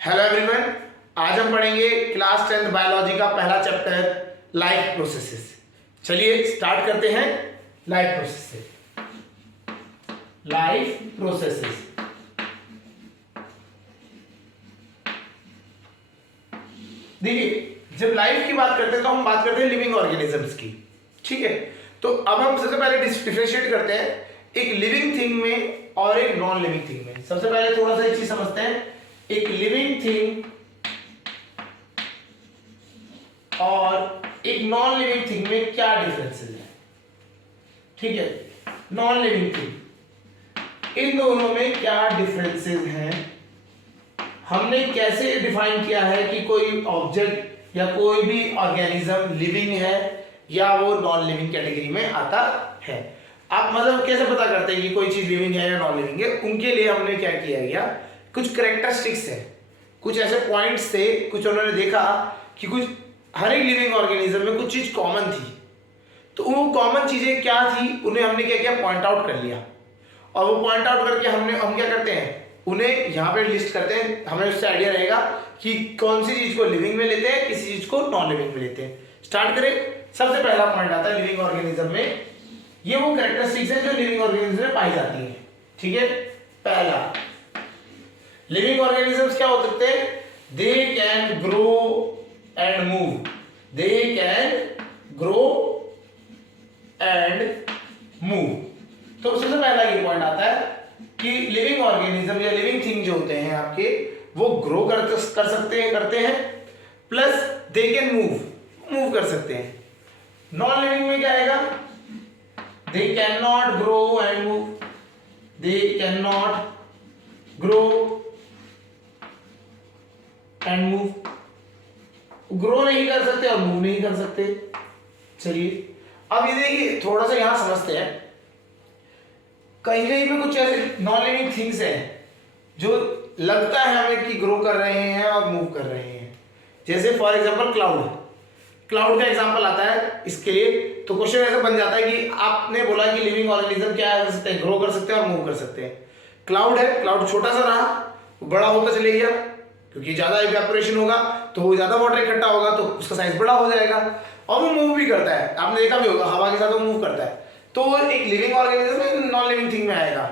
Hello everyone, आज हम पढ़ेंगे क्लास 10th बायोलॉजी का पहला चैप्टर लाइफ प्रोसेसेस। चलिए स्टार्ट करते हैं लाइफ प्रोसेस से। लाइफ प्रोसेसेस देखिए, जब लाइफ की बात करते हैं तो हम बात करते हैं लिविंग ऑर्गेनिजम्स की। ठीक है, तो अब हम सबसे पहले डिफरेंशिएट करते हैं एक लिविंग थिंग में और एक नॉन लिविंग थिंग में। सबसे पहले थोड़ा सा एक चीज समझते हैं, एक लिविंग थिंग और एक नॉन लिविंग थिंग में क्या डिफरेंसेस है। ठीक है, नॉन लिविंग थिंग, इन दोनों में क्या डिफरेंसेस हैं, हमने कैसे डिफाइन किया है कि कोई ऑब्जेक्ट या कोई भी ऑर्गेनिज्म लिविंग है या वो नॉन लिविंग कैटेगरी में आता है। आप मतलब कैसे पता करते हैं कि कोई चीज लिविंग है या नॉन लिविंग है, उनके लिए हमने क्या किया गया, कुछ कैरेक्टरिस्टिक्स है, कुछ ऐसे पॉइंट्स थे, कुछ उन्होंने देखा कि कुछ हर एक लिविंग ऑर्गेनिज्म में कुछ चीज कॉमन थी, तो वो कॉमन चीजें क्या थी उन्हें हमने क्या किया, पॉइंट आउट कर लिया। और वो पॉइंट आउट करके हम क्या करते हैं, उन्हें यहाँ पे लिस्ट करते हैं। हमें उससे आइडिया रहेगा कि कौन सी चीज को लिविंग में लेते हैं, किसी चीज को नॉन लिविंग में लेते हैं। स्टार्ट करें, सबसे पहला पॉइंट आता है लिविंग ऑर्गेनिज्म में, ये वो कैरेक्टरिस्टिक्स है जो लिविंग ऑर्गेनिज्म में पाई जाती है। ठीक है, पहला, लिविंग ऑर्गेनिजम्स क्या हो सकते हैं, they can grow and move. They can grow and move. तो सबसे पहला ये पॉइंट आता है कि लिविंग ऑर्गेनिज्म या लिविंग थिंग जो होते हैं आपके, वो ग्रो कर सकते हैं, करते हैं, प्लस दे कैन मूव कर सकते हैं। नॉन लिविंग में क्या आएगा, they can not grow and move. They can not grow and move, grow नहीं कर सकते और मूव नहीं कर सकते। चलिए अब ये देखिए, थोड़ा सा यहां समझते हैं, कहीं कहीं पे कुछ ऐसे नॉन लिविंग थिंग्स हैं जो लगता है हमें कि ग्रो कर रहे हैं और मूव कर रहे हैं। जैसे फॉर एग्जांपल क्लाउड का एग्जांपल आता है इसके लिए। तो क्वेश्चन ऐसा बन जाता है कि आपने बोला कि लिविंग ऑर्गेनिज्म क्या कर सकते हैं, ग्रो कर सकते हैं और मूव कर सकते हैं। क्लाउड है, क्लाउड छोटा सा रहा, बड़ा होता चले गया, क्योंकि ज्यादा इवेपोरेशन होगा तो ज्यादा वाटर इकट्ठा होगा तो उसका साइज बड़ा हो जाएगा, और वो मूव भी करता है। आपने देखा भी होगा, हवा के साथ वो मूव करता है। तो वो एक living organism non living thing में आएगा।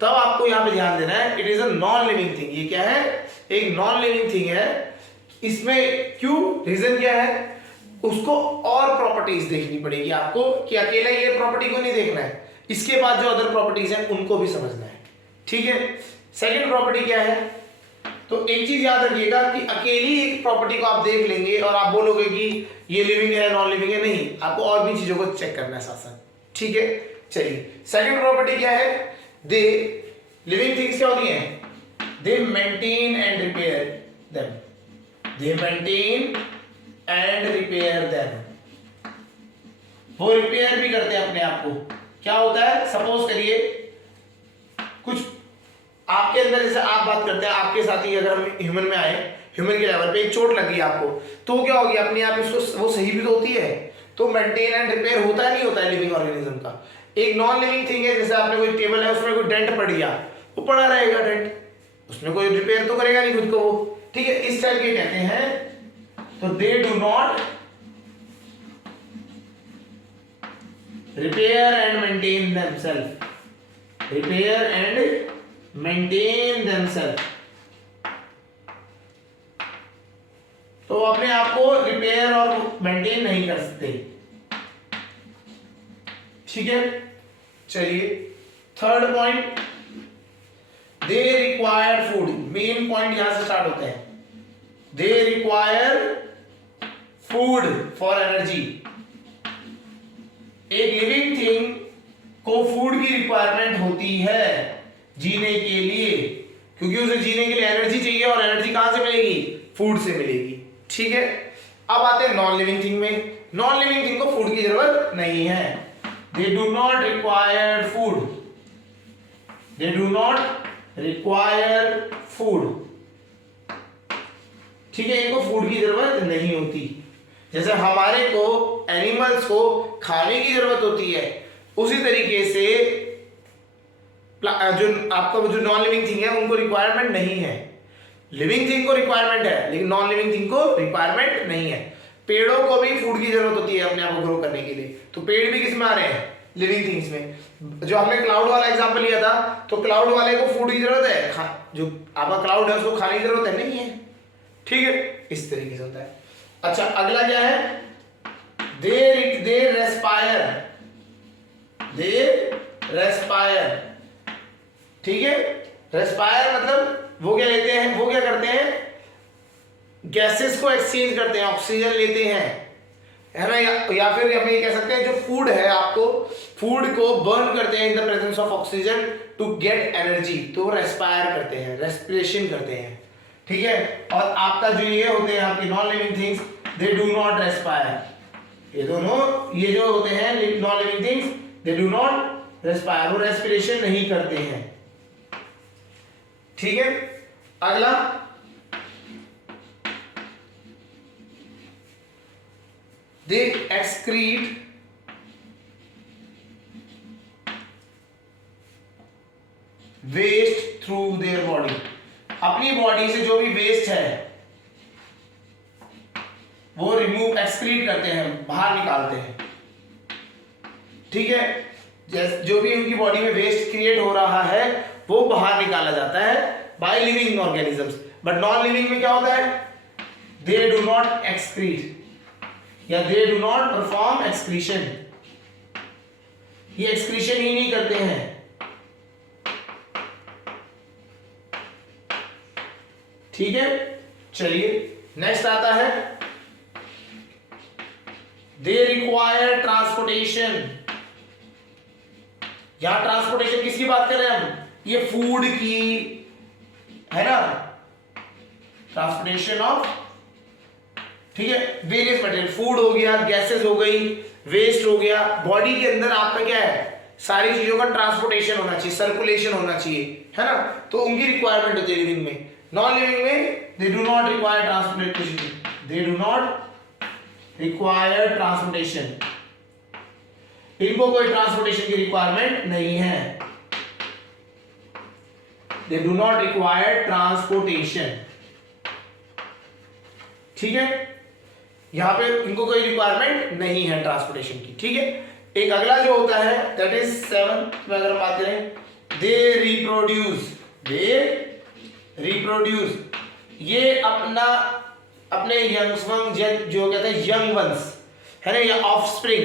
तब आपको यहाँ पे ध्यान देना है, it is a non living thing. ये क्या है, एक नॉन लिविंग थिंग है। इसमें क्यों, रीजन क्या है, उसको और प्रॉपर्टीज देखनी पड़ेगी आपको, कि अकेला ये प्रॉपर्टी को नहीं देखना है, इसके बाद जो अदर प्रॉपर्टीज हैं उनको भी समझना है। ठीक है, सेकेंड प्रॉपर्टी क्या है, तो एक चीज याद रखिएगा कि अकेली एक प्रॉपर्टी को आप देख लेंगे और आप बोलोगे कि ये लिविंग है नॉन लिविंग है, नहीं, आपको और भी चीजों को चेक करना है साथ साथ। ठीक है, चलिए सेकंड प्रॉपर्टी क्या है, दे, लिविंग थिंग्स क्या होती हैं, दे maintain and repair them. They maintain and repair them, वो रिपेयर भी करते हैं अपने आप को। क्या होता है, सपोज करिए कुछ आपके अंदर, जैसे आप बात करते हैं, आपके साथ ही अगर हम ह्यूमन में आए, ह्यूमन के लेवल पे एक चोट लगी आपको, तो क्या होगी, अपने आप इसको वो सही भी तो होती है। तो मेंटेन एंड रिपेयर होता है, नहीं होता है लिविंग ऑर्गेनिज्म का। एक नॉन लिविंग थिंग है, जैसे आपने कोई टेबल है उसमें कोई डेंट पड़ गया, वो पड़ा रहेगा डेंट, उसमें कोई रिपेयर तो करेगा नहीं खुद को वो। ठीक है, इस टाइप के कहते हैं। तो they do not repair and maintain themselves. Repair and maintain themselves, तो अपने आप को रिपेयर और मेंटेन नहीं कर सकते। ठीक है, चलिए third point, they require food. Main point यहां से स्टार्ट होते हैं, they require food for energy. एक लिविंग थिंग को फूड की रिक्वायरमेंट होती है जीने के लिए, क्योंकि उसे जीने के लिए एनर्जी चाहिए, और एनर्जी कहां से मिलेगी, फूड से मिलेगी। ठीक है, अब आते हैं नॉन लिविंग थिंग में। नॉन लिविंग थिंग को फूड की जरूरत नहीं है, दे do not require food. They do not require food. ठीक है, इनको फूड की जरूरत नहीं होती। जैसे हमारे को एनिमल्स को खाने की जरूरत होती है, उसी तरीके से जो आपका जो नॉन लिविंग थिंग है उनको रिक्वायरमेंट नहीं है। लिविंग थिंग को रिक्वायरमेंट है लेकिन नॉन लिविंग थिंग को रिक्वायरमेंट नहीं है। पेड़ों को भी फूड की जरूरत होती है अपने आप को ग्रो करने के लिए, तो पेड़ भी किस में आ रहे हैं, लिविंग थिंग्स में। जो हमने क्लाउड वाला एग्जांपल लिया था, तो क्लाउड वाले को फूड की जरूरत है, जो आपका क्लाउड है उसको खाने की जरूरत है नहीं है, ठीक है, इस तरीके से होता है। अच्छा अगला क्या है, दे रेस्पायर, ठीक है। रेस्पायर मतलब वो क्या लेते हैं, वो क्या करते हैं, गैसेस को एक्सचेंज करते हैं, ऑक्सीजन लेते हैं, है ना, या फिर हम ये कह सकते हैं जो फूड है आपको, फूड को बर्न करते हैं in the presence of oxygen to get energy, तो रेस्पायर करते हैं, रेस्पिरेशन करते हैं, ठीक है। और आपका जो ये होते हैं आपकी non living things, they do not respire, ये दोनों ये जो होते हैं non living things, they do not respire, वो रेस्पिरेशन नहीं करते हैं, ठीक है। अगला they excrete waste through their body, अपनी बॉडी से जो भी वेस्ट है वो रिमूव एक्सक्रीट करते हैं, बाहर निकालते हैं, ठीक है। जैसे जो भी उनकी बॉडी में वेस्ट क्रिएट हो रहा है वो बाहर निकाला जाता है by living organisms. But non living में क्या होता है, दे डू नॉट एक्सक्रीट या दे डू नॉट परफॉर्म एक्सक्रीशन, ये एक्सक्रीशन ही नहीं करते हैं, ठीक है। चलिए नेक्स्ट आता है, दे रिक्वायर ट्रांसपोर्टेशन, यहां ट्रांसपोर्टेशन किसकी बात कर रहे हैं हम, ये फूड की है ना, ट्रांसपोर्टेशन ऑफ, ठीक है, वेरियस मटेरियल, फूड हो गया, गैसेस हो गई, वेस्ट हो गया, बॉडी के अंदर आपका क्या है, सारी चीजों का ट्रांसपोर्टेशन होना चाहिए, सर्कुलेशन होना चाहिए, है ना, तो उनकी रिक्वायरमेंट होती है लिविंग में। नॉन लिविंग में दे do not require transportation, they do not require transportation, इनको कोई ट्रांसपोर्टेशन की रिक्वायरमेंट नहीं है, दे डू नॉट रिक्वायर ट्रांसपोर्टेशन, ठीक है, यहां पे इनको कोई रिक्वायरमेंट नहीं है ट्रांसपोर्टेशन की, ठीक है। एक अगला जो होता है दैट इज 7 में अगर हम बात करें, दे रिप्रोड्यूस, ये अपने यंगस्वंग जो कहते हैं यंग वंस है ना, या ऑफस्प्रिंग,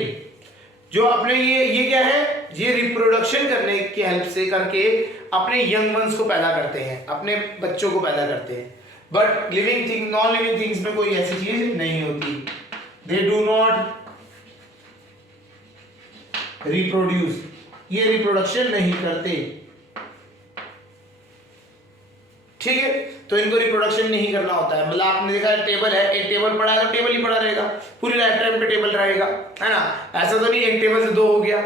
जो अपने ये क्या है, ये रिप्रोडक्शन करने की हेल्प से करके अपने यंग वंस को पैदा करते हैं, अपने बच्चों को पैदा करते हैं। But living thing, non living things में कोई ऐसी चीज नहीं होती, दे डू नॉट रिप्रोड्यूस, ये रिप्रोडक्शन नहीं करते, ठीक है। तो इनको रिप्रोडक्शन नहीं करना होता है, मतलब आपने देखा टेबल है, एक टेबल पड़ा है तो टेबल ही पड़ा रहेगा, पूरी लाइफ टाइम पे टेबल रहेगा, है ना, ऐसा तो नहीं एक टेबल से 2 हो गया।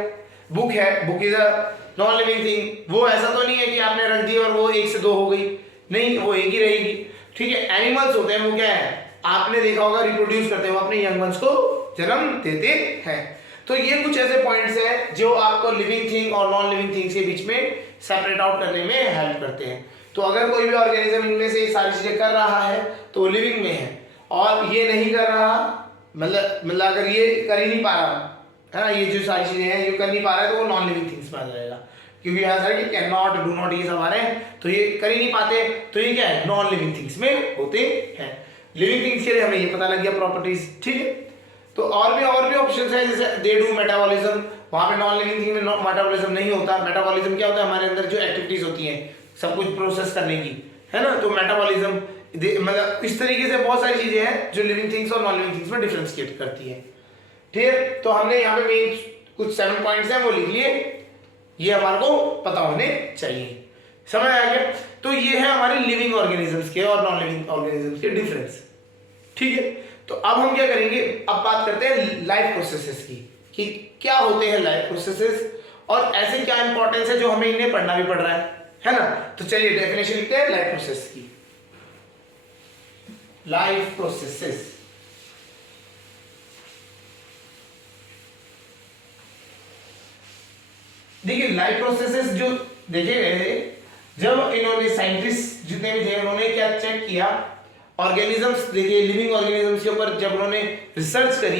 बुक है, book is a non living thing, वो ऐसा तो नहीं है कि आपने रख दी और वो 1 से 2 हो गई, नहीं, वो एक ही रहेगी, ठीक है। एनिमल्स होते हैं, वो क्या है, आपने देखा होगा रिप्रोड्यूस करते हैं, वो अपने यंग वंस को जन्म देते हैं। तो ये कुछ ऐसे पॉइंट्स हैं जो आपको लिविंग थिंग और नॉन लिविंग थिंग्स के बीच में सेपरेट आउट करने में हेल्प करते हैं। तो अगर कोई भी ऑर्गेनिज्म इनमें से सारी चीजें कर रहा है तो वो लिविंग में है, और ये नहीं कर रहा, मतलब अगर ये कर ही नहीं पा रहा है ना, ये जो सारी चीजें हैं ये कर नहीं पा रहा है, तो वो नॉन लिविंग थिंग्स में आ जाएगा, क्योंकि यहाँ सारे कैन नॉट, डू नॉट, ये सब आ रहे हैं, तो ये कर ही नहीं पाते, तो ये क्या है, नॉन लिविंग थिंग्स में होते हैं। लिविंग थिंग्स के लिए हमें ये पता लग गया प्रॉपर्टीज, ठीक है। तो और भी ऑप्शंस हैं, जैसे दे डू मेटाबॉलिज्म, वहां पे नॉन लिविंग थिंग में मेटाबॉलिज्म नहीं होता। मेटाबॉलिज्म क्या होता है, हमारे अंदर जो एक्टिविटीज होती हैं सब कुछ प्रोसेस करने की, है ना, तो मेटाबॉलिज्म, मतलब इस तरीके से बहुत सारी चीजें हैं जो लिविंग थिंग्स और नॉन लिविंग थिंग्स में डिफरेंशिएट करती है, ठीक है। तो हमने यहाँ पे मेन कुछ 7 पॉइंट्स हैं वो लिख लिए, ये हमारे को पता होने चाहिए, समझ आ गया। तो ये है हमारे लिविंग ऑर्गेनिजम्स के और नॉन लिविंग ऑर्गेनिजम्स के डिफरेंस, ठीक है। तो अब हम क्या करेंगे, अब बात करते हैं लाइफ प्रोसेसेस की, कि क्या होते हैं लाइफ प्रोसेसेस और ऐसे क्या इंपॉर्टेंस है जो हमें इन्हें पढ़ना भी पड़ रहा है ना। तो चलिए डेफिनेशन लिखते हैं लाइफ प्रोसेस की। लाइफ प्रोसेसेस, देखिए लाइफ प्रोसेसेस जो देखे गए थे, जब इन्होंने साइंटिस्ट जितने भी थे उन्होंने क्या चेक किया ऑर्गेनिजम्स, देखिए लिविंग ऑर्गेनिजम्स के ऊपर जब उन्होंने रिसर्च करी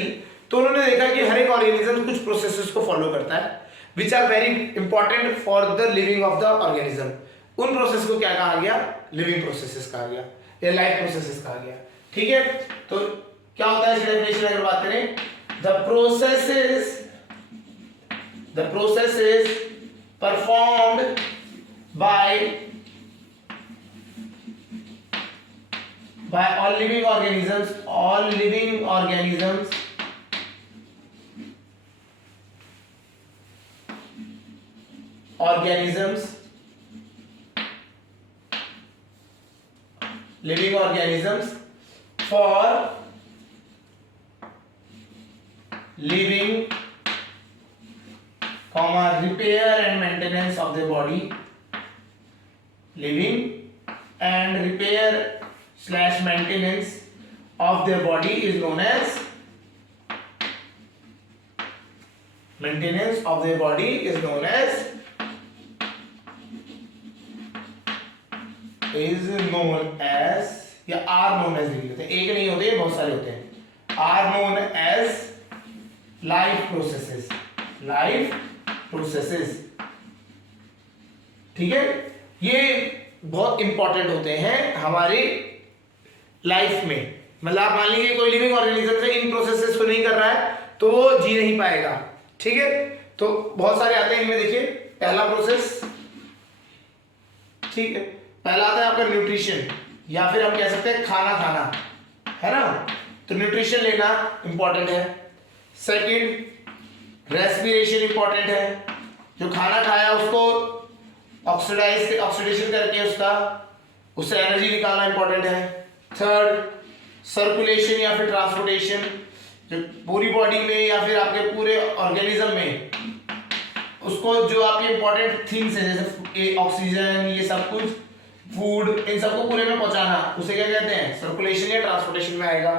तो उन्होंने देखा कि हर एक ऑर्गेनिज्म कुछ प्रोसेसेस को फॉलो करता है which are very important for the living of the organism. उन प्रोसेस को क्या कहा गया? लिविंग प्रोसेसेस कहा गया या लाइफ प्रोसेसेस कहा गया। ठीक है, तो क्या होता है इसकी डेफिनेशन अगर बात करें, the process is performed by all living organisms for living, repair and maintenance of their body. Living and repair / maintenance of their body is known as या आर नोन एज लिख लेते हैं, एक नहीं होते, बहुत सारे होते हैं, are known as life processes. ठीक है, ये बहुत इंपॉर्टेंट होते हैं हमारे लाइफ में। मतलब आप मान लीजिए कोई लिविंग ऑर्गेनिज्म से इन प्रोसेसेस को नहीं कर रहा है तो वो जी नहीं पाएगा। ठीक है, तो बहुत सारे आते हैं इनमें, देखिए पहला प्रोसेस, ठीक है, पहला आता है आपका न्यूट्रिशन या फिर हम कह सकते हैं खाना, है ना, तो न्यूट्रिशन लेना इंपॉर्टेंट है। सेकंड रेस्पिरेशन इंपॉर्टेंट है, जो खाना खाया उसको ऑक्सीडेशन करके उससे एनर्जी निकालना इंपॉर्टेंट है। थर्ड सर्कुलेशन या फिर ट्रांसपोर्टेशन, जो पूरी बॉडी में या फिर आपके पूरे ऑर्गेनिज्म में उसको जो आपके इंपॉर्टेंट थिंग्स है जैसे ऑक्सीजन, ये सब कुछ, फूड, इन सबको पूरे में पहुंचाना, उसे क्या कहते हैं? सर्कुलेशन या ट्रांसपोर्टेशन में आएगा।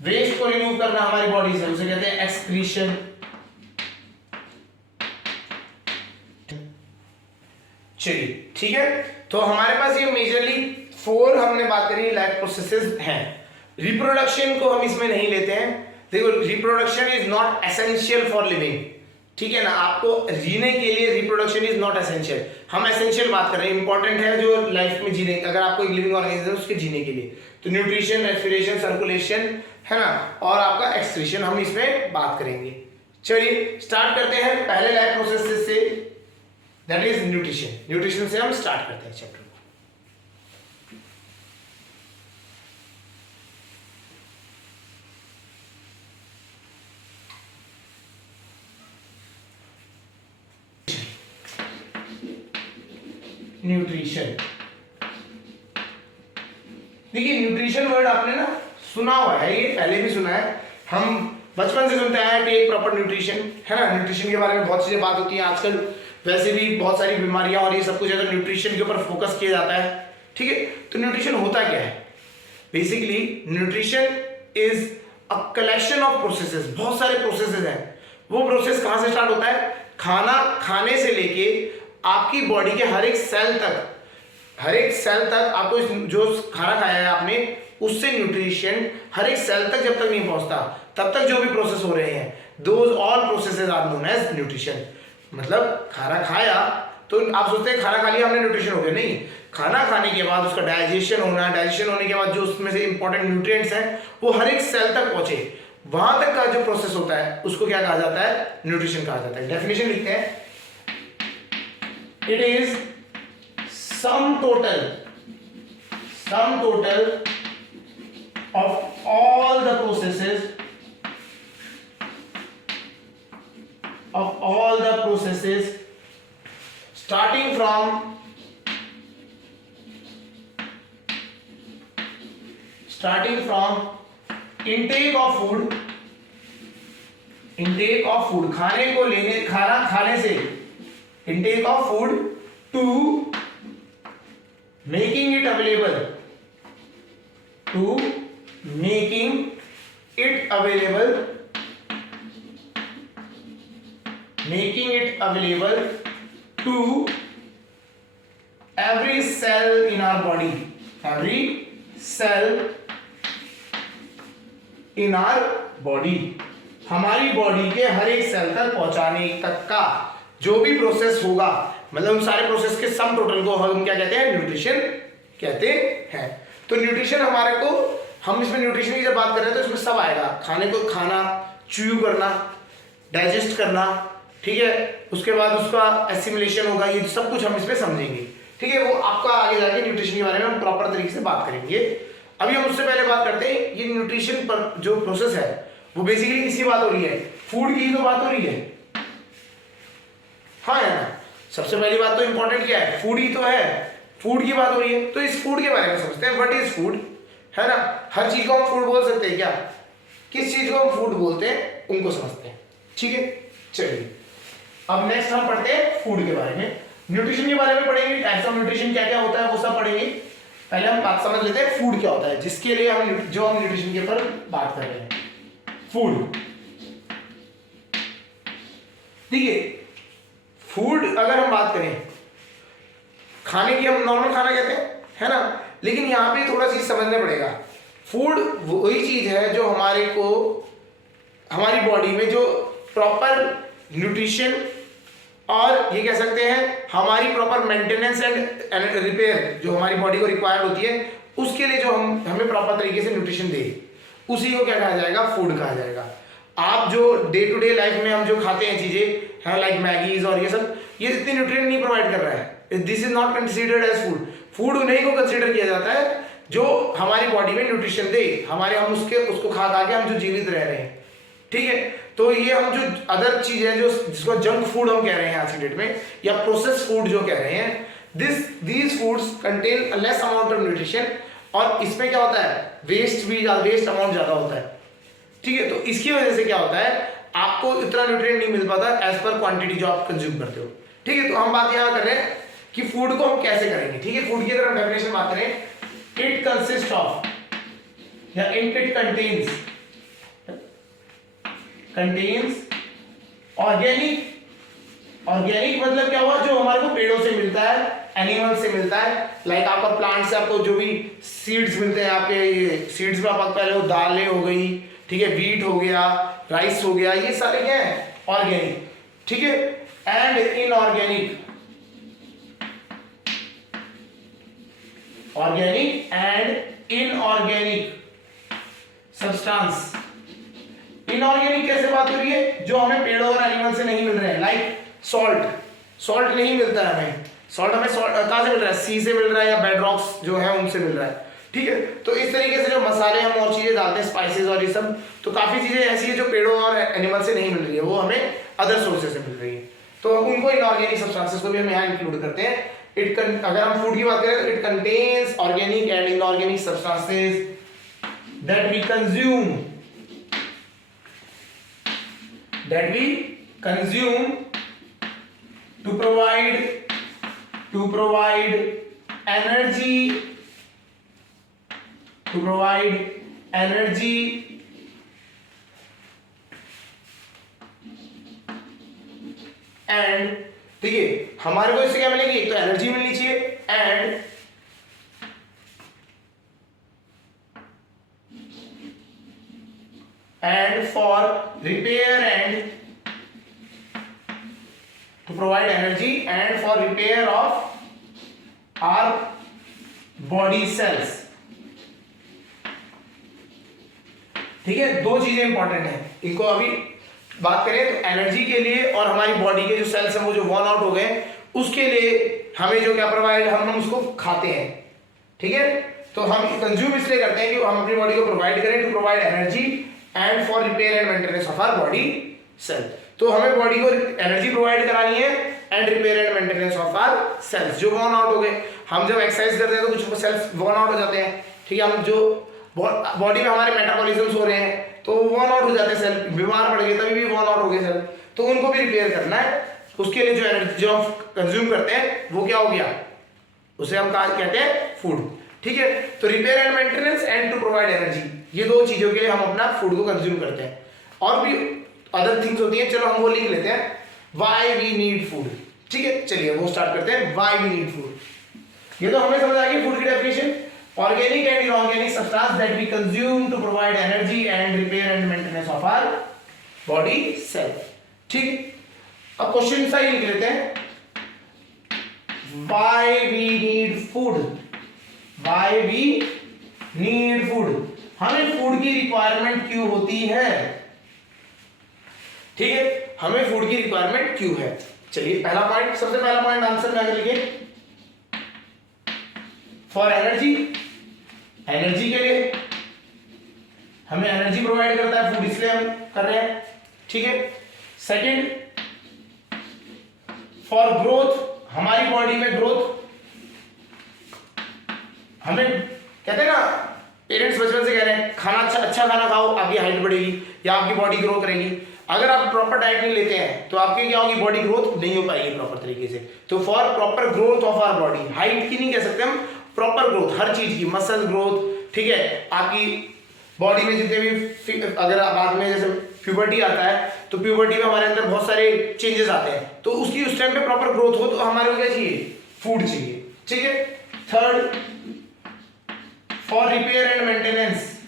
वेस्ट को रिमूव करना हमारी बॉडी से, उसे कहते हैं एक्सक्रीशन। चलिए ठीक है, तो हमारे पास ये मेजरली 4 हमने बात करी लाइफ प्रोसेसेस हैं। रिप्रोडक्शन को हम इसमें नहीं लेते हैं। देखो reproduction is not essential for living, ठीक है ना, आपको जीने के लिए रिप्रोडक्शन इज नॉट एसेंशियल। हम एसेंशियल बात कर रहे हैं, इंपॉर्टेंट है जो लाइफ में जीने, अगर आपको एक लिविंग ऑर्गेनिज्म उसके जीने के लिए, तो न्यूट्रिशन, रेस्पिरेशन, सर्कुलेशन, है ना, और आपका एक्सक्रीशन, हम इसमें बात करेंगे। चलिए स्टार्ट करते हैं पहले लाइफ प्रोसेस से, दैट इज न्यूट्रिशन। न्यूट्रिशन से हम स्टार्ट करते हैं चैप्टर। न्यूट्रिशन, देखिए न्यूट्रिशन वर्ड आपने ना सुना हुआ है, ये पहले भी सुना है, हम बचपन से सुनते हैं टेक प्रॉपर न्यूट्रिशन, है ना। न्यूट्रिशन के बारे में बहुत चीजें बात होती हैं आजकल, वैसे भी बहुत सारी बीमारियां और ये सब कुछ अगर न्यूट्रिशन के ऊपर फोकस किया जाता है, ठीक है। तो न्यूट्रिशन होता क्या है? Basically nutrition is a collection of processes, बहुत सारे प्रोसेसेस हैं। वो प्रोसेस कहां से स्टार्ट होता है? खाना खाने से लेके आपकी बॉडी के हर एक सेल तक आपको जो खाना खाया है आपने, उससे न्यूट्रिशन हर एक सेल तक जब तक नहीं पहुंचता तब तक जो भी प्रोसेस हो रहे हैं, those all processes are known as nutrition. मतलब खाना खाया तो आप सोचते हैं खाना खा लिया हमने न्यूट्रिशन हो गया, नहीं। खाना खाने के बाद उसका डाइजेशन होना, डाइजेशन होने के बाद जो उसमें से इंपॉर्टेंट न्यूट्रिएंट्स हैं वो हर एक सेल तक पहुंचे, वहां तक का जो प्रोसेस होता है उसको क्या कहा जाता है? न्यूट्रिशन कहा जाता है। डेफिनेशन लिखते हैं, it is sum total of all the processes starting from intake of food, खाना खाने से, intake of food, to making it available to every cell in our body, cell in our body, हमारी body के हर एक cell तक पहुंचाने तक का जो भी प्रोसेस होगा, मतलब उन सारे प्रोसेस के सम टोटल को हम क्या कहते हैं, न्यूट्रिशन कहते हैं। तो न्यूट्रिशन हमारे को, हम इसमें न्यूट्रिशन की जब बात कर रहे हैं तो इसमें सब आएगा, खाने को खाना, च्यू करना, डाइजेस्ट करना, ठीक है, उसके बाद उसका एसिमिलेशन होगा, ये सब कुछ हम इसमें समझेंगे, ठीक है। वो आपका आगे जाके न्यूट्रिशन के बारे में हम प्रॉपर तरीके से बात करेंगे। अभी हम उससे पहले बात करते हैं, ये न्यूट्रिशन पर जो प्रोसेस है वो बेसिकली किसकी बात हो रही है, फूड की तो बात हो रही है, हाँ है ना। सबसे पहली बात तो इंपॉर्टेंट क्या है, फूड ही तो है, फूड की बात हो रही है। तो इस फूड के बारे में समझते हैं, व्हाट इज फूड, है ना। हर चीज को हम फूड बोल सकते हैं क्या, किस चीज को हम फूड बोलते हैं उनको समझते हैं, ठीक है। चलिए अब नेक्स्ट हम पढ़ते हैं फूड के बारे में, न्यूट्रिशन के बारे में पढ़ेंगे, टाइप्स ऑफ न्यूट्रिशन क्या क्या होता है वो सब पढ़ेंगे। पहले हम बात समझ लेते हैं फूड क्या होता है, जिसके लिए हम न्यूट्रिशन के ऊपर बात कर रहे हैं। फूड, ठीक है, फूड अगर हम बात करें खाने की, हम नॉर्मल खाना कहते हैं, है ना, लेकिन यहां पे थोड़ा चीज समझना पड़ेगा। फूड वही चीज है जो हमारे को, हमारी बॉडी में जो प्रॉपर न्यूट्रिशन और ये कह सकते हैं हमारी प्रॉपर मेंटेनेंस एंड रिपेयर जो हमारी बॉडी को रिक्वायर्ड होती है, उसके लिए जो हमें प्रॉपर तरीके से न्यूट्रिशन दे, उसी को क्या कहा जाएगा, फूड कहा जाएगा। आप जो डे टू डे लाइफ में हम जो खाते हैं चीजें हैं, लाइक मैगीज और ये सब, ये इतनी न्यूट्रिएंट नहीं प्रोवाइड कर रहा है, this is not considered as food. Food उन्हीं को कंसिडर किया जाता है जो हमारी बॉडी में न्यूट्रिशन दे, हमारे हम उसको खा खा के हम जो जीवित रह रहे हैं, ठीक है। तो ये हम जो अदर चीज है जो जिसको जंक फूड हम कह रहे हैं आज की डेट में, या प्रोसेस फूड जो कह रहे हैं, these foods contain less amount of nutrition, और इसमें क्या होता है, वेस्ट अमाउंट ज्यादा होता है, ठीक है। तो इसकी वजह से क्या होता है, आपको इतना न्यूट्रिएंट नहीं मिल पाता एज पर क्वांटिटी जो आप कंज्यूम करते हो, ठीक है। तो हम बात यहाँ कर रहे हैं कि फूड को हम कैसे करेंगे, ठीक है। फूड की अगर हम डेफिनेशन बात करें, इट कंसिस्ट ऑफ या इट कंटेन्स ऑर्गेनिक मतलब क्या हुआ, जो हमारे को पेड़ों से मिलता है, एनिमल से मिलता है, लाइक आपका प्लांट से आपको जो भी सीड्स मिलते हैं, आपके सीड्स में आप पहले दालें हो गई, ठीक है, व्हीट हो गया, राइस हो गया, ये सारे क्या है, ऑर्गेनिक, ठीक है। And inorganic, organic and inorganic substance. Inorganic कैसे बात हो रही है, जो हमें पेड़ों और एनिमल से नहीं मिल रहे हैं, लाइक सॉल्ट नहीं मिलता है हमें, सॉल्ट कहां से मिल रहा है, सी से मिल रहा है, या बेडरॉक्स जो है उनसे मिल रहा है, ठीक है। तो इस तरीके से जो मसाले हम और चीजें डालते हैं, स्पाइसेस और ये सब, तो काफी चीजें ऐसी है जो पेड़ों और एनिमल से नहीं मिल रही है, वो हमें अदर सोर्सेज से मिल रही है, तो उनको इनऑर्गेनिक सब्सटेंसेस को भी हम यहाँ इंक्लूड करते हैं। अगर हम फूड की बात करें तो it contains organic and inorganic substances that we consume to provide energy and, ठीक है, हमारे को इससे क्या मिलेगी, एक तो एनर्जी मिलनी चाहिए and for repair and to provide energy and for repair of our body cells, ठीक है। दो चीजें इंपॉर्टेंट है, इनको अभी बात करें तो एनर्जी के लिए और हमारी बॉडी के जो सेल्स हैं वो जो वॉर्न आउट हो गए उसके लिए हमें जो क्या प्रोवाइड, हम उसको खाते हैं, ठीक है। तो हम कंज्यूम इसलिए करते हैं कि हम अपनी बॉडी को प्रोवाइड करें, to provide energy and for repair and maintenance of our body cell. तो हमें बॉडी को एनर्जी प्रोवाइड करानी है and repair and maintenance of our cells जो वॉर्न आउट हो गए। हम जब एक्सरसाइज करते हैं तो कुछ सेल्स वॉर्न आउट हो जाते हैं, ठीक है। हम जो बॉडी में हमारे मेटाबॉलिज्म्स हो रहे हैं तो वॉर्न आउट हो जाते हैं, सेल बीमार पड़ गए तभी भी वॉर्न आउट हो गए सेल, तो उनको भी रिपेयर करना है। उसके लिए जो एनर्जी जो हम कंज्यूम करते हैं वो क्या हो गया, उसे हम कहते हैं फूड, ठीक है। तो repair and maintenance and to provide energy, ये दो चीजों के लिए हम अपना फूड को कंज्यूम करते हैं। और भी अदर थिंग्स होती हैं, चलो हम वो लिख लेते हैं, व्हाई वी नीड फूड, ठीक है। चलिए वो स्टार्ट करते हैं, व्हाई वी नीड फूड। ये तो हमें समझ आ गई फूड की definition. Organic and inorganic substance that we consume to provide energy and repair and maintenance of our body cell. ठीक, अब क्वेश्चन सा ही लिख लेते हैं, why we need food, why we need food, हमें फूड की रिक्वायरमेंट क्यों होती है। ठीक है, हमें फूड की रिक्वायरमेंट क्यों है। चलिए पहला पॉइंट, सबसे पहला पॉइंट आंसर में आगे लिखिए, फॉर एनर्जी, एनर्जी के लिए, हमें एनर्जी प्रोवाइड करता है फूड, इसलिए हम कर रहे हैं। ठीक है, सेकंड फॉर ग्रोथ, हमारी बॉडी में ग्रोथ, हमें कहते हैं ना पेरेंट्स बचपन से कह रहे हैं खाना अच्छा खाना खाओ, आपकी हाइट बढ़ेगी या आपकी बॉडी ग्रो करेगी। अगर आप प्रॉपर डाइट नहीं लेते हैं तो आपकी क्या होगी, बॉडी ग्रोथ नहीं हो पाएगी प्रॉपर तरीके से। तो for proper growth of our body, height की नहीं कह सकते हम, प्रॉपर ग्रोथ हर चीज की, मसल ग्रोथ, ठीक है, आपकी बॉडी में जितने भी, अगर बाद में जैसे प्यूबर्टी आता है तो प्यूबर्टी में हमारे अंदर बहुत सारे चेंजेस आते हैं, तो उसकी उस टाइम पे प्रॉपर ग्रोथ हो तो हमारे को क्या चाहिए, फूड चाहिए। ठीक है, third for repair and maintenance,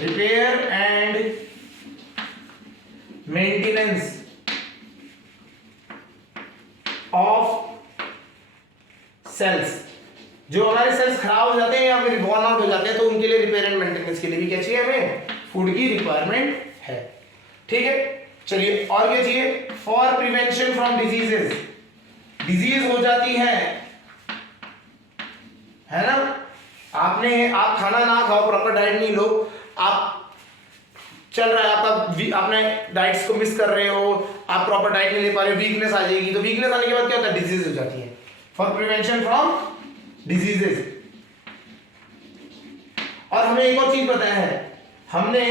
repair and maintenance of cells, जो हमारे सेल्स खराब हो जाते हैं या फिर बॉर्न आउट हो जाते हैं तो उनके लिए रिपेयर एंड मेंटेनेंस के लिए भी क्या चाहिए, हमें फूड की रिक्वायरमेंट है। ठीक है, चलिए और क्या चाहिए, for prevention from diseases, disease हो जाती है ना, आप खाना ना खाओ, प्रॉपर डाइट नहीं लो, आप चल रहा है आपका, आपने डाइट्स को मिस कर रहे हो, आप प्रॉपर डाइट नहीं ले पा रहे हो, वीकनेस आ जाएगी, तो वीकनेस आने के बाद क्या होता है, डिजीज हो जाती है। For prevention from diseases. और हमें एक और चीज पता है, हमने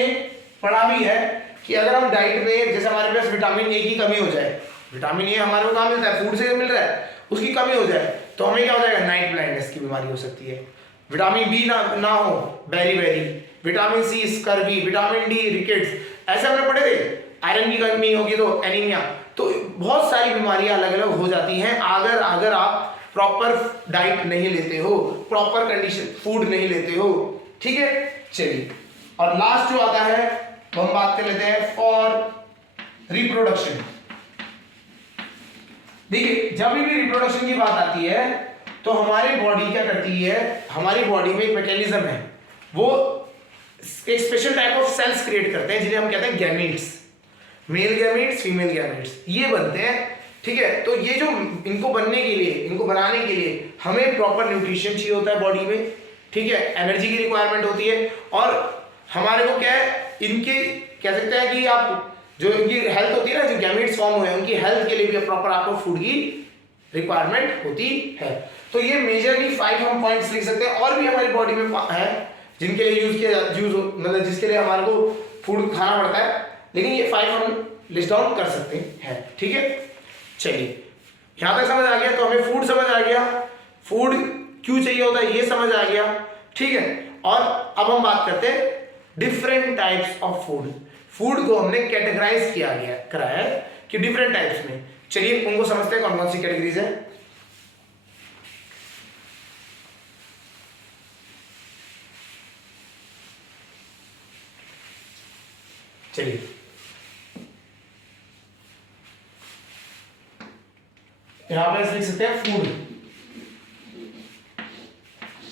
पढ़ा भी है कि अगर हम डाइट में, जैसे हमारे पास विटामिन ए की कमी हो जाए, विटामिन ए हमारे को कहाँ मिलता है, फूड से मिल रहा है, उसकी कमी हो जाए तो हमें क्या हो जाएगा, नाइट ब्लाइंडनेस की बीमारी हो सकती है। विटामिन बी ना हो, beriberi, vitamin C scurvy, vitamin D rickets, ऐसे हमने पढ़े थे, आयरन की कमी होगी तो एनीमिया, तो बहुत सारी बीमारियां अलग अलग हो जाती हैं अगर आप प्रॉपर डाइट नहीं लेते हो, प्रॉपर कंडीशन फूड नहीं लेते हो। ठीक है, चलिए और लास्ट जो आता है वो हम बात कर लेते हैं फॉर रिप्रोडक्शन। देखिए जब भी रिप्रोडक्शन की बात आती है तो हमारी बॉडी क्या करती है, हमारी बॉडी में एक मैकेनिज्म है, वो एक special type of cells create करते हैं जिन्हें हम कहते हैं gametes, male gametes, female gametes, ये बनते हैं। ठीक है, तो ये जो इनको बनने के लिए, इनको बनाने के लिए हमें प्रॉपर न्यूट्रिशन चाहिए होता है बॉडी में। ठीक है, एनर्जी की रिक्वायरमेंट होती है, और हमारे को क्या है, इनके कह सकते हैं कि आप जो इनकी हेल्थ होती है ना, जो गैमीट्स फॉर्म हुए हैं उनकी हेल्थ के लिए भी प्रॉपर आपको फूड की रिक्वायरमेंट होती है। तो ये मेजरली 5 हम पॉइंट्स लिख सकते हैं, और भी हमारी बॉडी में है जिनके लिए मतलब जिसके लिए हमारे को फूड खाना पड़ता है, लेकिन ये 5 हम लिस्ट डाउन कर सकते हैं। ठीक है, चलिए यहां तक समझ आ गया, तो हमें फूड समझ आ गया, फूड क्यों चाहिए होता है ये समझ आ गया। ठीक है, और अब हम बात करते हैं different types of food. Food को हमने कैटेगराइज करा है कि डिफरेंट टाइप्स में। चलिए उनको समझते हैं कौन कौन सी कैटेगरीज है। चलिए यहां पर लिख सकते हैं फूड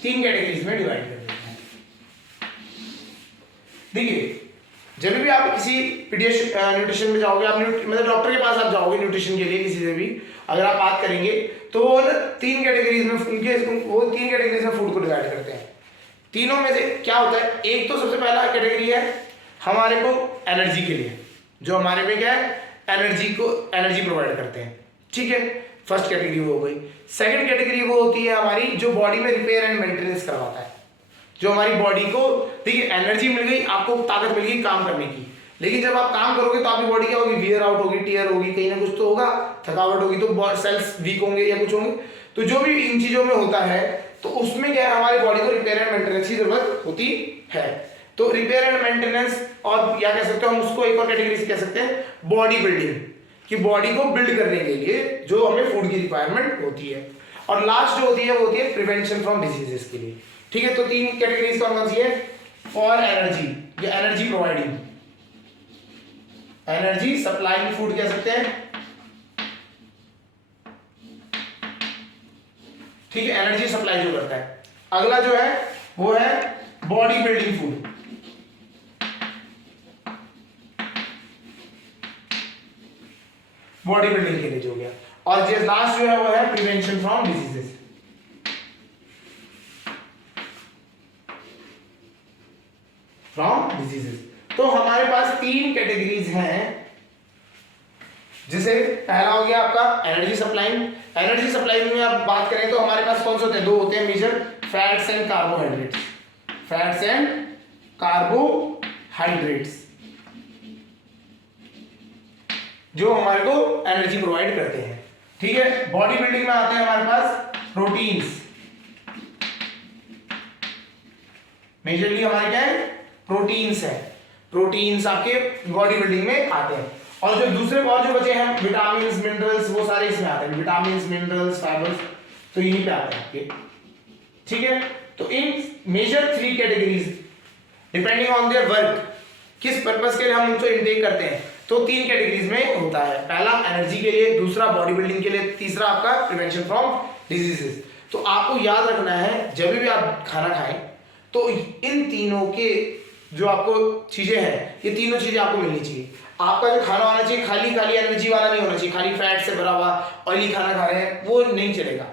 3 कैटेगरीज में डिवाइड कर देते हैं। देखिए जब भी आप किसी न्यूट्रिशन में जाओगे, आप मतलब डॉक्टर के पास आप जाओगे न्यूट्रिशन के लिए, किसी से भी अगर आप बात करेंगे तो वो 3 कैटेगरीज में वो 3 कैटेगरीज में फूड को डिवाइड करते हैं। तीनों में से क्या होता है, एक तो सबसे पहला कैटेगरी है हमारे को एनर्जी के लिए, जो हमारे में क्या है, एनर्जी प्रोवाइड करते हैं। ठीक है, फर्स्ट कैटेगरी वो हो गई। सेकंड कैटेगरी वो होती है हमारी जो बॉडी में रिपेयर एंड मेंटेनेंस करवाता है, जो हमारी बॉडी को, देखिए एनर्जी मिल गई, आपको ताकत मिल गई काम करने की, लेकिन जब आप काम करोगे तो आपकी बॉडी क्या होगी, वियर आउट होगी, टीयर होगी, कहीं ना कुछ तो होगा, थकावट होगी, तो सेल्स वीक होंगे या कुछ होंगे। तो जो भी इन चीजों में होता है तो उसमें क्या है, हमारी बॉडी को रिपेयर एंड मेंटेनेंस की जरूरत होती है। तो रिपेयर एंड मेंटेनेंस, और या कह सकते हो हम उसको एक और कैटेगरी से कह सकते हैं बॉडी बिल्डिंग, कि बॉडी को बिल्ड करने के लिए जो हमें फूड की रिक्वायरमेंट होती है। और लास्ट जो होती है वो होती है प्रिवेंशन फ्रॉम डिजीजेस के लिए। ठीक है, तो 3 कैटेगरीज कौन सी है? फॉर एनर्जी, ये energy providing, energy supplying food कह सकते हैं। ठीक है, एनर्जी सप्लाई जो करता है। अगला जो है वो है body building food, body building के लिए जो गया। और जो लास्ट जो है वो है prevention from diseases. From diseases. तो हमारे पास 3 कैटेगरीज हैं, जिसे पहला हो गया आपका एनर्जी सप्लाइंग। एनर्जी सप्लाइंग में आप बात करें तो हमारे पास कौन से होते हैं? 2 होते हैं major, fats and carbohydrates. Fats and carbohydrates जो हमारे को एनर्जी प्रोवाइड करते हैं। ठीक है, बॉडी बिल्डिंग में आते हैं हमारे पास प्रोटीन्स। मेजरली हमारे क्या है? प्रोटीन्स है। प्रोटीन्स आपके बॉडी बिल्डिंग में आते हैं। और जो दूसरे और जो बचे हैं विटामिन मिनरल्स, वो सारे इसमें आते हैं। विटामिन मिनरल्स फाइबर्स तो यहीं पे आते हैं आपके। ठीक है, तो इन major 3 categories depending on their work, किस पर्पस के लिए हम उनको इनटेक करते हैं, तो 3 कैटेगरीज में होता है। पहला एनर्जी के लिए, दूसरा बॉडी बिल्डिंग के लिए, तीसरा आपका प्रिवेंशन फ्रॉम डिजीजेस। तो आपको याद रखना है जब भी आप खाना खाएं तो इन तीनों के जो आपको चीजें हैं, ये तीनों चीजें आपको मिलनी चाहिए। आपका जो खाना होना चाहिए खाली खाली एनर्जी वाला नहीं होना चाहिए, खाली फैट से भरा हुआ ऑयली खाना खा रहे हैं वो नहीं चलेगा।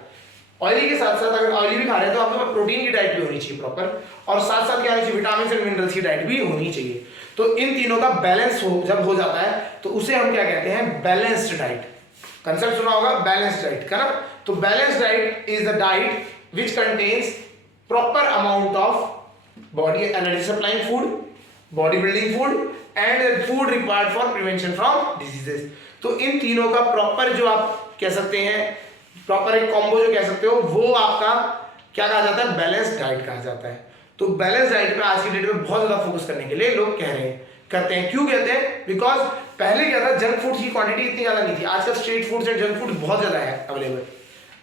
ऑयली के साथ साथ अगर ऑयली भी खा रहे हैं तो आपके पास प्रोटीन की डाइट भी होनी चाहिए प्रॉपर, और साथ साथ क्या होनी चाहिए? विटामिन एंड मिनरल्स की डाइट भी होनी चाहिए। तो इन तीनों का बैलेंस जब हो जाता है तो उसे हम क्या कहते हैं? Balanced diet. कंसेप्ट सुना होगा बैलेंस्ड डाइट का ना? तो balanced diet is the diet which contains proper amount of body energy supplying food, body building food and food required for prevention from diseases. तो इन तीनों का प्रॉपर जो आप कह सकते हैं, प्रॉपर एक कॉम्बो जो कह सकते हो, वो आपका क्या कहा जाता है? बैलेंस्ड डाइट कहा जाता है। तो बैलेंस डाइट पे आज की डेट में बहुत ज्यादा फोकस करने के लिए लोग करते हैं। क्यों कहते हैं? बिकॉज पहले क्या था, जंक फूड की क्वांटिटी इतनी ज्यादा नहीं थी। आजकल street food and junk food बहुत ज्यादा है अवेलेबल।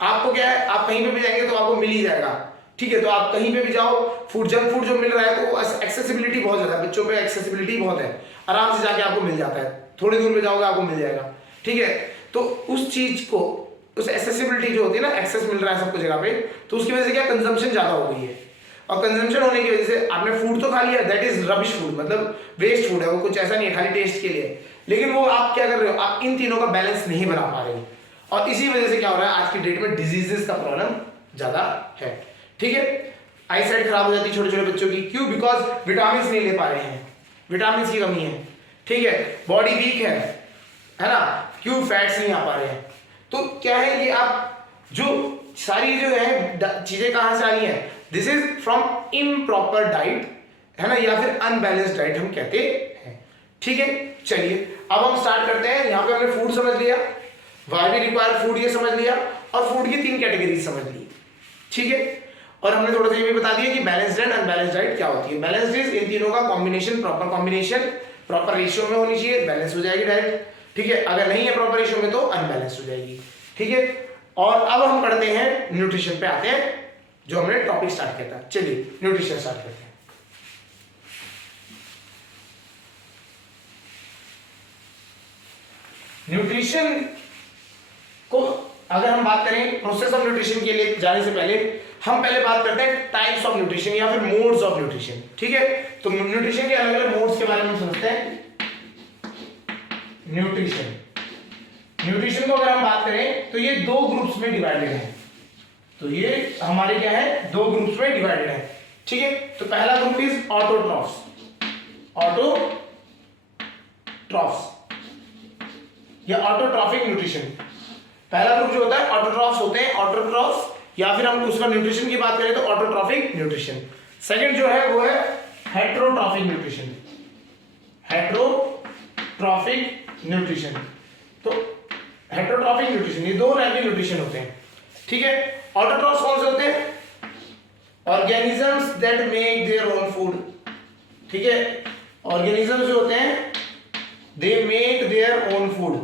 आपको क्या है, आप कहीं पे भी जाएंगे तो आपको मिल ही जाएगा। ठीक है, तो आप कहीं पे भी जाओ, फूड जंक फूड जो मिल रहा है तो एक्सेसिबिलिटी बहुत ज्यादा है, बच्चों पे एक्सेसिबिलिटी बहुत है, आराम से जाके आपको मिल जाता है, थोड़ी दूर में जाओगे आपको मिल जाएगा। ठीक है, तो उस चीज को, उस एक्सेसिबिलिटी जो होती है ना, एक्सेस मिल रहा है सबको जगह पे, तो उसकी वजह से क्या कंजम्पशन ज्यादा हो गई है। और कंजम्पशन होने की वजह से आपने फूड तो खा लिया, दैट इज रबिश फूड, मतलब वेस्ट फूड है वो, कुछ ऐसा नहीं है, खाली टेस्ट के लिए। लेकिन वो आप क्या कर रहे हो? आप इन तीनों का बैलेंस नहीं बना पा रहे हो, और इसी वजह से क्या हो रहा है? आज की डेट में डिजीजेस का प्रॉब्लम ज्यादा है। ठीक है, आई साइट खराब हो जाती है छोटे छोटे बच्चों की। क्यों? बिकॉज विटामिन नहीं ले पा रहे हैं, विटामिन की कमी है। ठीक है, बॉडी वीक है ना? क्यों? फैट्स नहीं आ पा रहे हैं। तो क्या है ये, आप जो सारी जो है चीजें कहां से आ रही हैं? This is from improper diet, है ना, या फिर अनबैलेंस्ड डाइट हम कहते हैं। ठीक है, चलिए अब हम स्टार्ट करते हैं। यहाँ पे हमने फूड समझ लिया, व्हाई वी रिक्वायर फूड ये समझ लिया, और फूड की 3 कैटेगरीज समझ ली। ठीक है, और हमने थोड़ा सा ये भी बता दिया कि बैलेंस्ड एंड अनबैलेंस्ड डाइट क्या होती है। बैलेंस्ड इज इन तीनों का कॉम्बिनेशन, प्रॉपर रेशियो में होनी चाहिए, बैलेंस हो जाएगी डाइट। ठीक है, अगर नहीं है प्रॉपर रेशियो में तो अनबैलेंस हो जाएगी। ठीक है, और अब हम पढ़ते हैं न्यूट्रिशन पे आते हैं, जो हमने टॉपिक स्टार्ट किया था। चलिए न्यूट्रिशन स्टार्ट करते हैं। न्यूट्रिशन को अगर हम बात करें, प्रोसेस ऑफ न्यूट्रिशन के लिए जाने से पहले हम पहले बात करते हैं टाइप्स ऑफ न्यूट्रिशन या फिर मोड्स ऑफ न्यूट्रिशन। ठीक है, तो न्यूट्रिशन के अलग अलग मोड्स के बारे में समझते हैं। न्यूट्रिशन को अगर हम बात करें तो ये 2 ग्रुप्स में डिवाइडेड है। तो ये हमारे क्या है? 2 ग्रुप्स में डिवाइडेड है। ठीक है, तो पहला ग्रुप इज ऑटोट्रॉफ्स। या ऑटोट्रॉफिक न्यूट्रिशन। पहला ग्रुप जो होता है ऑटोट्रॉफ्स होते हैं, ऑटोट्रॉफ्स, या फिर हम उसका न्यूट्रिशन की बात करें तो ऑटोट्रॉफिक न्यूट्रिशन। सेकंड जो है वो है हेट्रोट्रॉफिक न्यूट्रिशन। तो हेट्रोट्रॉफिक न्यूट्रिशन, ये 2 टाइप के न्यूट्रिशन होते हैं। ठीक है, ऑटोट्रॉफ्स कौन से होते हैं? Organisms that make their own food. ठीक है, ऑर्गेनिजम्स जो होते हैं they make their own food,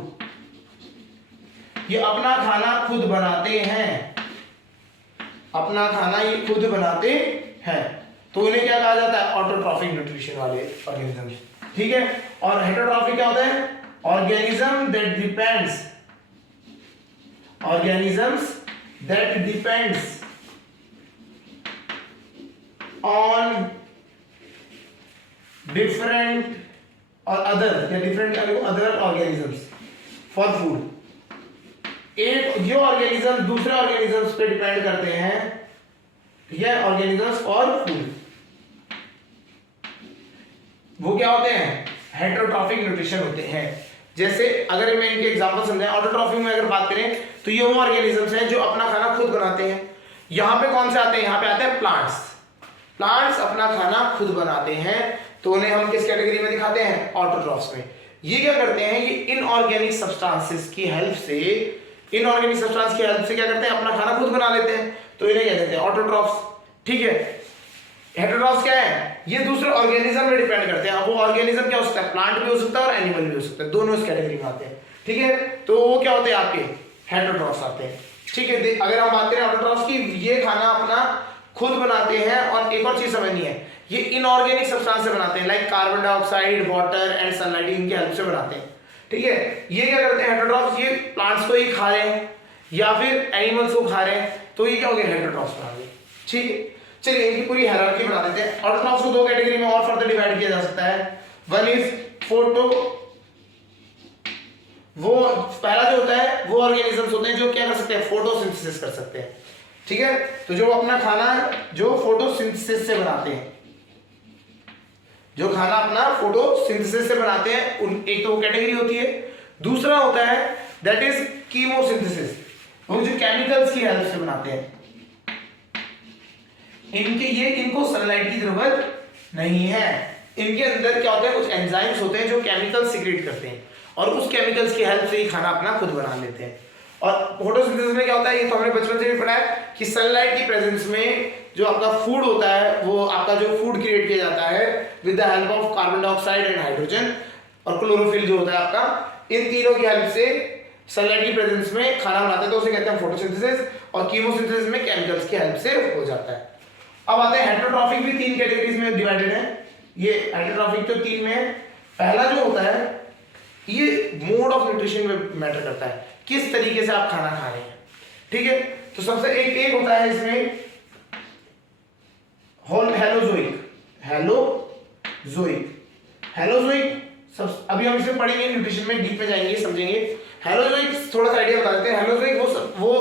ये अपना खाना खुद बनाते हैं। अपना खाना ये खुद बनाते हैं, तो इन्हें क्या कहा जाता है, ऑटोट्रॉफिक न्यूट्रिशन वाले ऑर्गेनिज्म। ठीक है, और हेटरोट्रॉफिक क्या होता है, organism that depends, organisms that depends on different और अदर या different other organisms for food. एक ये ऑर्गेनिज्म दूसरे ऑर्गेनिजम्स पे डिपेंड करते हैं, ठीक है, ऑर्गेनिजम्स फॉर फूड। वो क्या होते हैं, हेटरोट्रॉफिक न्यूट्रिशन होते हैं। जैसे अगर मैं इनके एग्जांपल समझाएं, ऑटोट्रॉफिक में अगर बात करें तो ये वो ऑर्गेनिजम्स हैं जो अपना खाना खुद बनाते हैं। यहाँ पे कौन से आते हैं, यहाँ पे आते हैं प्लांट्स। प्लांट्स अपना खाना खुद बनाते हैं, तो उन्हें हम किस कैटेगरी में दिखाते हैं, ऑटोट्रॉफ्स में। ये क्या करते हैं, ये इनऑर्गेनिक सब्सटेंसेस की हेल्प से, इनऑर्गेनिक सब्सटेंस की हेल्प से क्या करते हैं, अपना खाना खुद बना लेते हैं, तो इन्हें क्या कहते हैं, ऑटोट्रॉफ्स। ठीक है, हेटरोट्रॉफ्स क्या है, ये दूसरे ऑर्गेनिज्म में डिपेंड करते हैं। अब वो ऑर्गेनिज्म क्या हो सकता है, प्लांट भी हो सकता है और एनिमल भी हो सकता है, दोनों इस कैटेगरी में आते हैं। ठीक है, तो वो क्या होते हैं, आपके हेटरोट्रॉफ्स आते हैं। ठीक है, अगर हम बात करें ऑटोट्रॉफ्स की, ये खाना अपना खुद बनाते हैं। और एक और चीज समझनी है, ये इनऑर्गेनिक सब्सटेंस से बनाते हैं, like carbon dioxide, water and sunlight, इनकी हेल्प से बनाते हैं। ठीक है, ये क्या करते हैं हेटरोट्रॉफ्स, ये प्लांट्स को ही खा रहे हैं या फिर एनिमल्स को खा रहे हैं, तो ये क्या हो गया, हेटरोट्रॉफ्स बना गए। ठीक है, चलिए इनकी पूरी हायरार्की बना देते हैं। ऑटोट्रॉफ्स को दो कैटेगरी में और फर्दर डिवाइड किया जा सकता है। वन इज फोटो, वो पहला जो होता है वो ऑर्गेनिजम्स होते हैं जो क्या कर सकते हैं, फोटोसिंथेसिस कर सकते हैं। ठीक है, तो जो अपना खाना जो फोटोसिंथेसिस से बनाते हैं, जो खाना अपना फोटोसिंथेसिस से बनाते हैं, उन एक तो वो कैटेगरी होती है। दूसरा होता है दैट इज कीमोसिंथेसिस, वो जो केमिकल्स की हेल्प से बनाते हैं। इनको सनलाइट की जरूरत नहीं है, इनके अंदर क्या होता है, कुछ एंजाइम्स होते हैं जो केमिकल सीक्रेट करते हैं, और उस केमिकल्स की हेल्प से ही खाना अपना खुद बना लेते हैं। और फोटोसिंथेसिस में क्या होता है, ये तो हमने बचपन से भी पढ़ा है कि सनलाइट की प्रेजेंस में जो आपका फूड होता है, वो आपका जो फूड क्रिएट किया जाता है with the help of carbon dioxide and hydrogen और क्लोरोफिल जो होता है आपका, इन तीनों की हेल्प से सनलाइट की प्रेजेंस में खाना बनाते हैं, तो उसे कहते हैं फोटोसिंथेसिस। और कीमोसिंथेसिस में केमिकल्स की हेल्प से हो जाता है। अब आते हैं हेटरोट्रॉफिक, भी तीन कैटेगरीज में डिवाइडेड है। ये हेटरोट्रॉफिक तो तीन में है। पहला जो होता है, ये मोड ऑफ न्यूट्रिशन में मैटर करता है, किस तरीके से आप खाना खा रहे हैं। ठीक है, तो सबसे एक होता है इसमें हेलोजोइक सब अभी हम इसे पढ़ेंगे, न्यूट्रिशन में डीप में जाएंगे, समझेंगे। हेलोजोइक थोड़ा सा आइडिया बता देते हैं। हेलोजोइक वो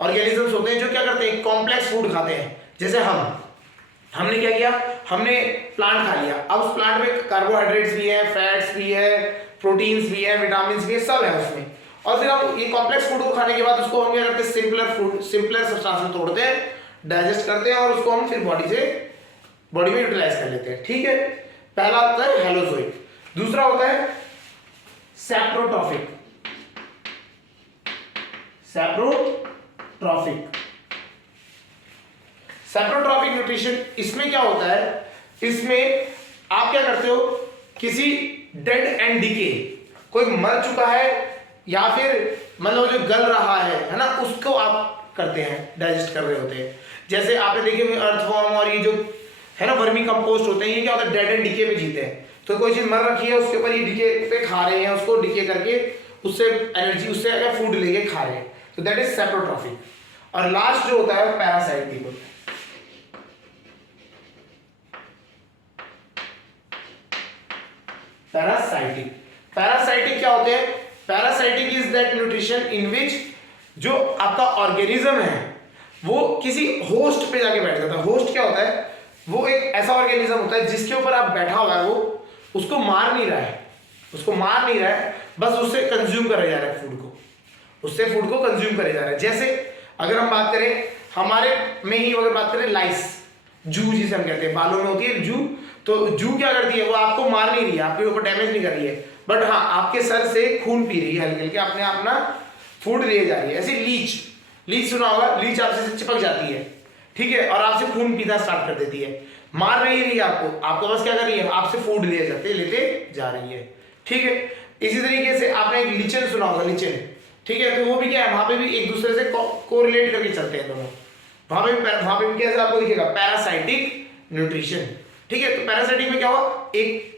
ऑर्गेनिजम्स होते हैं जो क्या करते हैं, कॉम्प्लेक्स फूड खाते हैं। जैसे हमने क्या किया, हमने प्लांट खा लिया, अब उस प्लांट में कार्बोहाइड्रेट्स भी है, फैट्स भी है, प्रोटीन्स भी है, विटामिन भी है, सब है उसमें। और फिर हम ये कॉम्प्लेक्स फूड को खाने के बाद उसको हम क्या करते हैं, सिंपलर सब्सटेंस में तोड़ते हैं, डाइजेस्ट करते हैं, और उसको हम फिर बॉडी में यूटिलाइज कर लेते हैं। ठीक है, पहला होता है हेलोजोइक। दूसरा होता है सैप्रोट्रॉफिक। सैप्रोट्रॉफिक न्यूट्रिशन, इसमें क्या होता है, इसमें आप क्या करते हो, किसी डेड एंड डिके, कोई मर चुका है या फिर मतलब जो गल रहा है ना, उसको आप करते हैं, डाइजेस्ट कर रहे होते हैं। जैसे आपने देखे अर्थवॉर्म और ये जो है ना वर्मी कंपोस्ट होते हैं, ये क्या होता है, डेड एंड डिके पे जीते हैं। तो कोई चीज मर रखी है, उसके ऊपर ये डिके पे खा रहे हैं, उसको डिके करके उससे एनर्जी, उससे फूड लेके खा रहे हैं, तो दैट इज सैप्रोट्रॉफिक। और लास्ट जो होता है पैरासाइटिक होता है। पैरासाइटिक क्या होते हैं, parasitic is that nutrition in which जो आपका ऑर्गेनिज्म है वो किसी होस्ट पे जाके बैठ जाता है। होस्ट क्या होता है, वो एक ऐसा ऑर्गेनिज्म होता है जिसके ऊपर आप बैठा हुआ है, वो उसको मार नहीं रहा है, बस उससे कंज्यूम करे जा रहा है फूड को, उससे फूड को कंज्यूम करे जा रहा है। जैसे अगर हम बात करें हमारे में ही, अगर बात करें लाइस, जू जिसे हम कहते हैं, बालों में होती है जू, तो जू क्या करती है, वो आपको मार नहीं रही है, आपके ऊपर डैमेज नहीं कर रही है, बट हाँ आपके सर से खून पी रही है, हल्के हल्के अपने अपना फूड ले जा रही है। ऐसे लीच सुना होगा, लीच आपसे चिपक जाती है, ठीक है, और आपसे खून पीना स्टार्ट कर देती है, मार नहीं रही है आपको बस क्या कर रही है, आपसे फूड लेते जा रही है। ठीक है, इसी तरीके से आपने एक लिचन सुना होगा, लिचन, ठीक है, तो वो भी क्या है, वहां पे भी एक दूसरे से कोरिलेट करके चलते हैं दोनों, वहां पे भी कैसे आपको दिखेगा, पैरासाइटिक न्यूट्रिशन। ठीक है, तो पैरासाइटिक में क्या हुआ, एक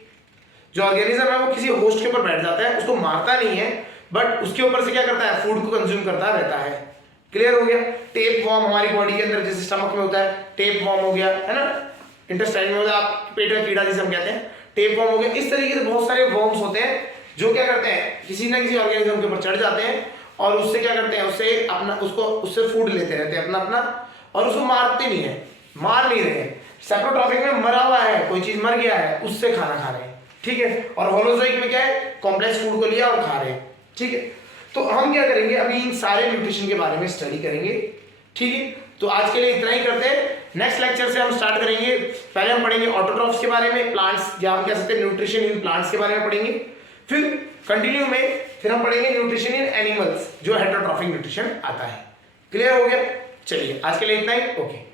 जो ऑर्गेनिज्म है वो किसी होस्ट के ऊपर बैठ जाता है, उसको मारता नहीं है, बट उसके ऊपर से क्या करता है, फूड को कंज्यूम करता रहता है। क्लियर हो गया। टेप वॉर्म हमारी बॉडी के अंदर जैसे स्टमक में होता है, टेप वॉर्म हो गया, है ना, इंटेस्टाइन में होता है, आप पेट में कीड़ा जिसे हम कहते हैं, टेप वॉर्म हो गया। इस तरीके से बहुत सारे वॉर्म्स होते हैं जो क्या करते हैं, किसी ना किसी ऑर्गेनिज्म के ऊपर चढ़ जाते हैं और उससे क्या करते हैं, उससे अपना उससे फूड लेते रहते हैं अपना, और उसको मारते नहीं है, मार नहीं रहे हैं। सेप्रोट्रॉपिक में मरा हुआ है, कोई चीज मर गया है, उससे खाना खा रहे हैं। ठीक है, और होलोजोइक में क्या है, कॉम्प्लेक्स फूड को लिया और खा रहे हैं। ठीक है, तो हम क्या करेंगे, अभी इन सारे न्यूट्रिशन के बारे में स्टडी करेंगे। ठीक है, तो आज के लिए इतना ही करते हैं। नेक्स्ट लेक्चर से हम स्टार्ट करेंगे, पहले हम पढ़ेंगे ऑटोट्रॉफ्स के बारे में, प्लांट्स या हम कह सकते हैं न्यूट्रिशन इन प्लांट्स के बारे में पढ़ेंगे। फिर कंटिन्यू में फिर हम पढ़ेंगे न्यूट्रिशन इन एनिमल्स, जो हेटेरोट्रॉफिक न्यूट्रिशन आता है। क्लियर हो गया? चलिए आज के लिए इतना ही, ओके।